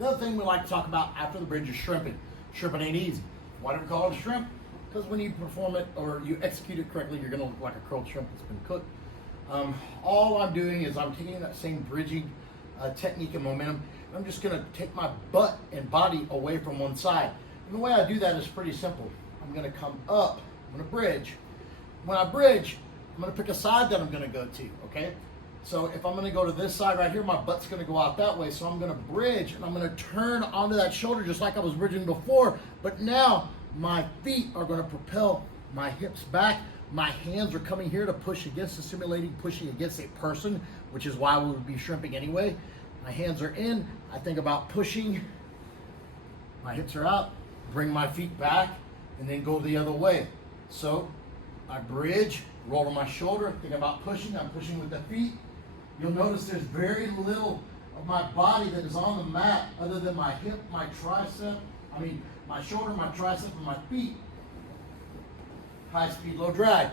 The other thing we like to talk about after the bridge is shrimping. Shrimping ain't easy. Why do we call it a shrimp? Because when you perform it or you execute it correctly, you're going to look like a curled shrimp that's been cooked. All I'm doing is I'm taking that same bridging technique and momentum, and I'm just going to take my butt and body away from one side. And the way I do that is pretty simple. I'm going to come up, I'm going to bridge. When I bridge, I'm going to pick a side that I'm going to go to, okay? So if I'm going to go to this side right here, my butt's going to go out that way. So I'm going to bridge, and I'm going to turn onto that shoulder just like I was bridging before. But now my feet are going to propel my hips back. My hands are coming here to push against the simulating pushing against a person, which is why we would be shrimping anyway. My hands are in. I think about pushing. My hips are out. Bring my feet back, and then go the other way. So I bridge, roll to my shoulder, think about pushing. I'm pushing with the feet. You'll notice there's very little of my body that is on the mat other than my hip, my tricep, my shoulder, my tricep, and my feet. High speed, low drag.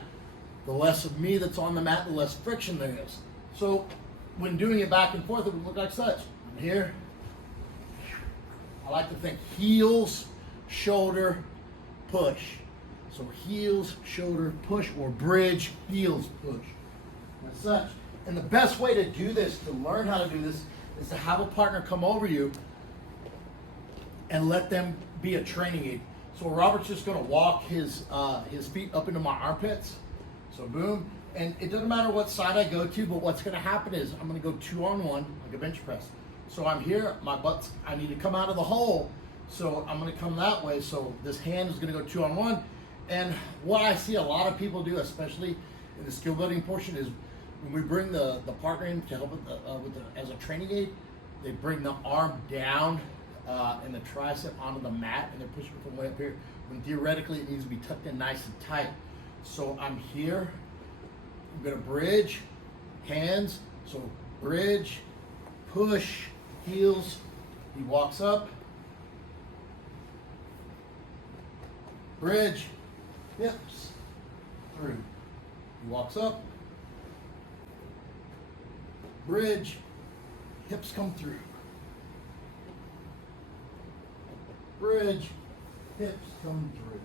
The less of me that's on the mat, the less friction there is. So when doing it back and forth, it would look like such. I'm here. I like to think heels, shoulder, push. So heels, shoulder, push, or bridge, heels, push. As such. And the best way to do this, to learn how to do this, is to have a partner come over you and let them be a training aid. So Robert's just going to walk his feet up into my armpits. So boom. And it doesn't matter what side I go to, but what's going to happen is I'm going to go 2-on-1 like a bench press. So I'm here, I need to come out of the hole. So I'm going to come that way. So this hand is going to go 2-on-1. And what I see a lot of people do, especially in the skill building portion, is when we bring the partner in to help as a training aid, they bring the arm down and the tricep onto the mat, and they're pushing it from way up here, when theoretically it needs to be tucked in nice and tight. So I'm here, I'm gonna bridge, hands, so bridge, push, heels, he walks up, bridge, hips, through, he walks up, bridge, hips come through. Bridge, hips come through.